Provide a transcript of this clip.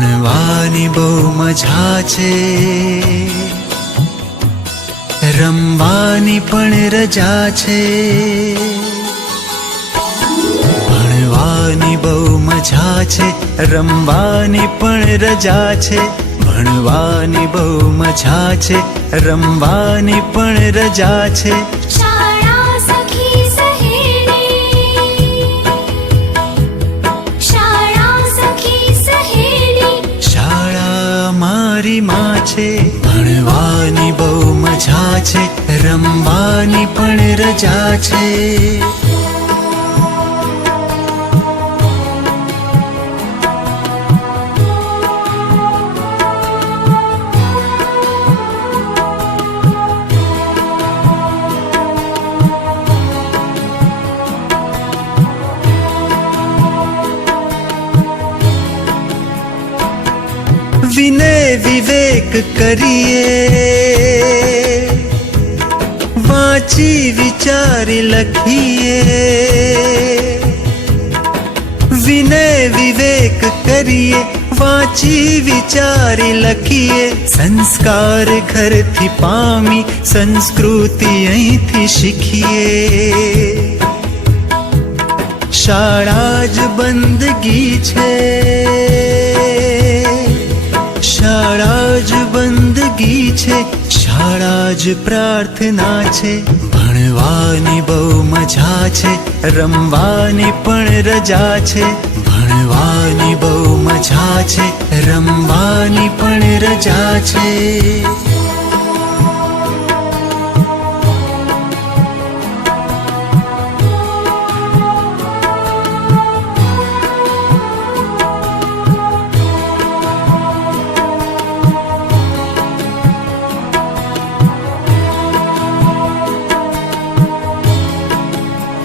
ભણવાની બહુ મજા છે, રમવાની પણ રજા છે. ભણવાની બહુ મજા છે, રમવાની પણ રજા છે. ભણવાની બહુ મજા છે, રમવાની પણ રજા છે. શાળા સખી સહેલી, શાળા સખી સહેલી, શાળા મારી માં છે. ભણવાની બહુ મજા છે, રમવાની પણ રજા છે. વિનય વિવેક કરીએ, વાંચી વિચારી લખીએ. વિનય વિવેક કરીએ, વાંચી વિચારી લખીએ. સંસ્કાર ઘરથી પામી, સંસ્કૃતિ અહીંથી શીખીએ. શાળા જ બંદગી છે, શાળા જ બંદગી છે. શાળા જ પ્રાર્થના છે. ભણવાની બહુ મજા છે, રમવાની પણ રજા છે. ભણવાની બહુ મજા છે, રમવાની પણ રજા છે.